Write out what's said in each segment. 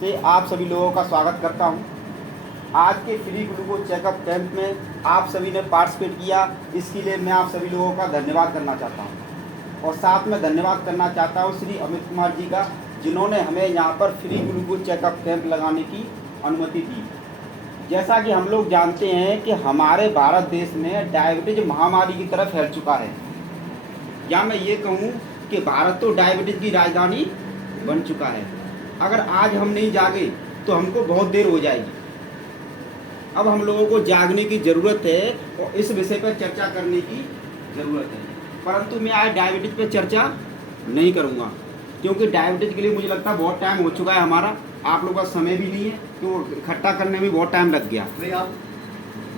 से आप सभी लोगों का स्वागत करता हूं। आज के फ्री ग्लूकोज चेकअप कैंप में आप सभी ने पार्टिसिपेट किया, इसके लिए मैं आप सभी लोगों का धन्यवाद करना चाहता हूं। और साथ में धन्यवाद करना चाहता हूं श्री अमित कुमार जी का, जिन्होंने हमें यहां पर फ्री ग्लूकोज चेकअप कैंप लगाने की अनुमति दी। जैसा कि हम लोग जानते हैं कि हमारे भारत देश में डायबिटीज महामारी की तरफ फैल चुका है, या मैं ये कहूँ कि भारत तो डायबिटीज की राजधानी बन चुका है। अगर आज हम नहीं जागे तो हमको बहुत देर हो जाएगी। अब हम लोगों को जागने की ज़रूरत है और इस विषय पर चर्चा करने की ज़रूरत है। परंतु मैं आज डायबिटीज पर चर्चा नहीं करूँगा, क्योंकि डायबिटीज के लिए मुझे लगता है बहुत टाइम हो चुका है हमारा। आप लोगों का समय भी नहीं है, तो इकट्ठा करने में बहुत टाइम लग गया। नहीं, आप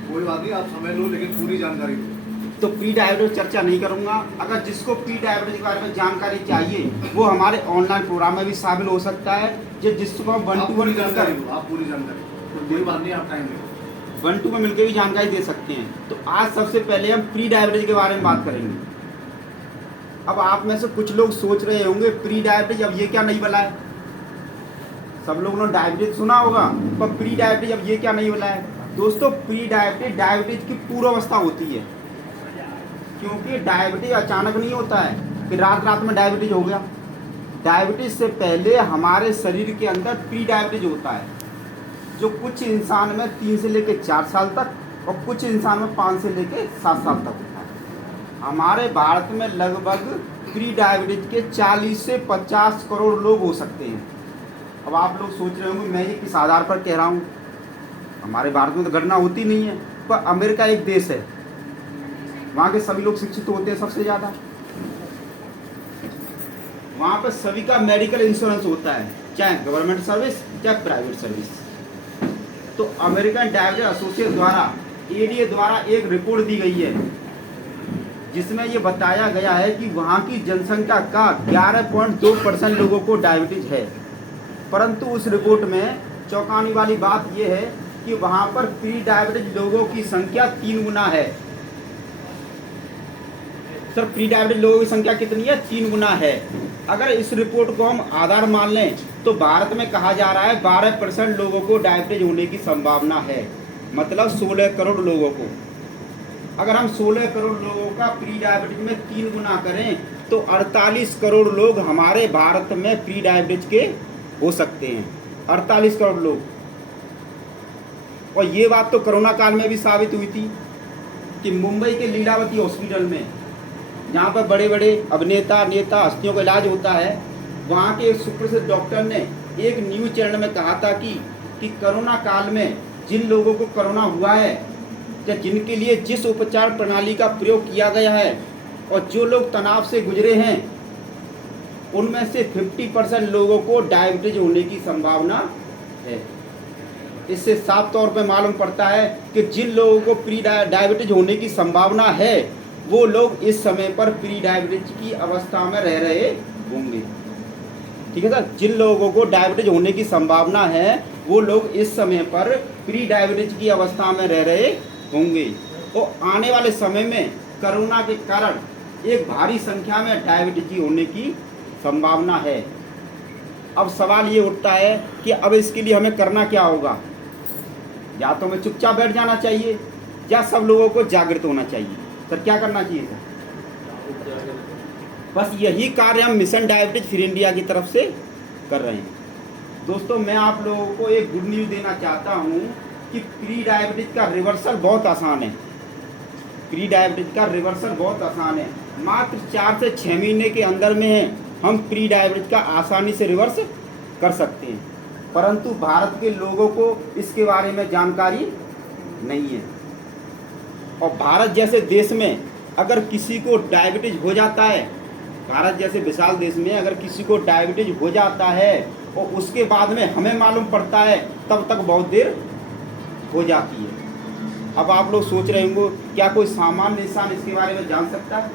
कोई बात नहीं, आप समय लो, लेकिन पूरी जानकारी दो। तो प्री डायबिटीज चर्चा नहीं करूंगा। अगर जिसको प्री डायबिटीज के बारे में जानकारी चाहिए वो हमारे ऑनलाइन प्रोग्राम में भी शामिल हो सकता है। जिसको हम 1 to 1 जानकारी दो, आप पूरी जानकारी दो, कोई बात नहीं, आप टाइम लो। 1 to 1 मिलकर भी जानकारी दे सकते हैं। तो आज सबसे पहले हम प्री डायबिटीज के बारे में बात करेंगे। अब आप में से कुछ लोग सोच रहे होंगे प्री डायबिटीज अब ये क्या नहीं बला है। सब लोगों ने डायबिटीज सुना होगा, पर प्री डायबिटीज अब ये क्या नहीं बला है। दोस्तों, प्री डायबिटीज डायबिटीज की पूर्वावस्था होती है, क्योंकि डायबिटीज अचानक नहीं होता है कि रात रात में डायबिटीज हो गया। डायबिटीज से पहले हमारे शरीर के अंदर प्री डायबिटीज होता है, जो कुछ इंसान में 3 से लेकर 4 साल तक और कुछ इंसान में 5 से लेकर 7 साल तक होता है। हमारे भारत में लगभग प्री डायबिटीज के 40 से 50 करोड़ लोग हो सकते हैं। अब आप लोग सोच रहे होंगे मैं ये किस आधार पर कह रहा हूँ। हमारे भारत में तो घटना होती नहीं है, पर अमेरिका एक देश है, वहाँ के सभी लोग शिक्षित होते हैं सबसे ज़्यादा। वहाँ पर सभी का मेडिकल इंश्योरेंस होता है, चाहे गवर्नमेंट सर्विस चाहे प्राइवेट सर्विस। तो अमेरिकन डायबिटीज एसोसिएशन द्वारा ADA द्वारा एक रिपोर्ट दी गई है, जिसमें ये बताया गया है कि वहाँ की जनसंख्या का 11.2% लोगों को डायबिटीज है। परंतु उस रिपोर्ट में चौंकाने वाली बात यह है कि वहाँ पर प्री डायबिटीज लोगों की संख्या 3 गुना है। सर, प्री डायबिटीज लोगों की संख्या कितनी है? 3 गुना है। अगर इस रिपोर्ट को हम आधार मान लें तो भारत में कहा जा रहा है 12% लोगों को डायबिटीज होने की संभावना है, मतलब 16 करोड़ लोगों को। अगर हम 16 करोड़ लोगों का प्री डायबिटीज में 3 गुना करें तो 48 करोड़ लोग हमारे भारत में प्री डायबिटीज के हो सकते हैं। 48 करोड़ लोग। और ये बात तो कोरोना काल में भी साबित हुई थी कि मुंबई के लीलावती हॉस्पिटल में, जहाँ पर बड़े बड़े अभिनेता नेता हस्तियों का इलाज होता है, वहाँ के एक सुप्रसिद्ध डॉक्टर ने एक न्यूज़ चैनल में कहा था कि कोरोना काल में जिन लोगों को कोरोना हुआ है या जिनके लिए जिस उपचार प्रणाली का प्रयोग किया गया है और जो लोग तनाव से गुजरे हैं, उनमें से 50% लोगों को डायबिटीज होने की संभावना है। इससे साफ तौर पर मालूम पड़ता है कि जिन लोगों को प्री डायबिटीज होने की संभावना है वो लोग इस समय पर प्री डायबिटीज की अवस्था में रह रहे होंगे। ठीक है सर, जिन लोगों को डायबिटीज होने की संभावना है वो लोग इस समय पर प्री डायबिटीज की अवस्था में रह रहे होंगे। और आने वाले समय में कोरोना के कारण एक भारी संख्या में डायबिटीज होने की संभावना है। अब सवाल ये उठता है कि अब इसके लिए हमें करना क्या होगा। या तो हमें चुपचाप बैठ जाना चाहिए या सब लोगों को जागृत होना चाहिए। सर, क्या करना चाहिए सर? बस यही कार्य हम मिशन डायबिटीज फ्री इंडिया की तरफ से कर रहे हैं। दोस्तों, मैं आप लोगों को एक गुड न्यूज़ देना चाहता हूँ कि प्री डायबिटीज का रिवर्सल बहुत आसान है। प्री डायबिटीज का रिवर्सल बहुत आसान है। मात्र 4 से 6 महीने के अंदर में हम प्री डायबिटीज का आसानी से रिवर्स कर सकते हैं। परंतु भारत के लोगों को इसके बारे में जानकारी नहीं है। और भारत जैसे देश में अगर किसी को डायबिटीज हो जाता है, भारत जैसे विशाल देश में अगर किसी को डायबिटीज हो जाता है और उसके बाद में हमें मालूम पड़ता है, तब तक बहुत देर हो जाती है। अब आप लोग सोच रहे होंगे क्या कोई सामान्य इंसान इसके बारे में जान सकता है?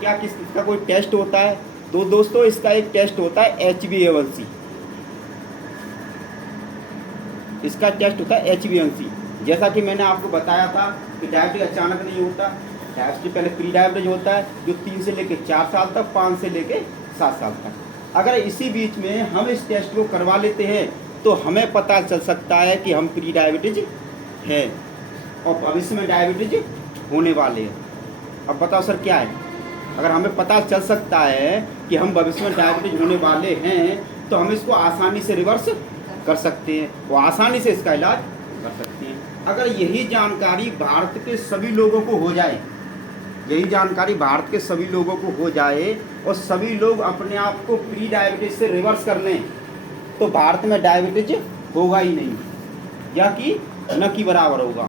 क्या इसका कोई टेस्ट होता है? तो दोस्तों, इसका एक टेस्ट होता है HbA1c। इसका टेस्ट होता है HbA1c। जैसा कि मैंने आपको बताया था कि डायबिटीज अचानक नहीं होता। डायबिटीज पहले प्री डायबिटीज होता है, जो 3 से लेकर 4 साल तक, 5 से लेकर 7 साल तक। अगर इसी बीच में हम इस टेस्ट को करवा लेते हैं तो हमें पता चल सकता है कि हम प्री डायबिटीज है और भविष्य में डायबिटीज होने वाले हैं। अब बताओ सर क्या है, अगर हमें पता चल सकता है कि हम भविष्य में डायबिटीज होने वाले हैं तो हम इसको आसानी से रिवर्स कर सकते हैं, वो आसानी से इसका इलाज कर सकते हैं। अगर यही जानकारी भारत के सभी लोगों को हो जाए, यही जानकारी भारत के सभी लोगों को हो जाए और सभी लोग अपने आप को प्री डायबिटीज से रिवर्स कर लें तो भारत में डायबिटीज होगा ही नहीं, या कि न कि बराबर होगा।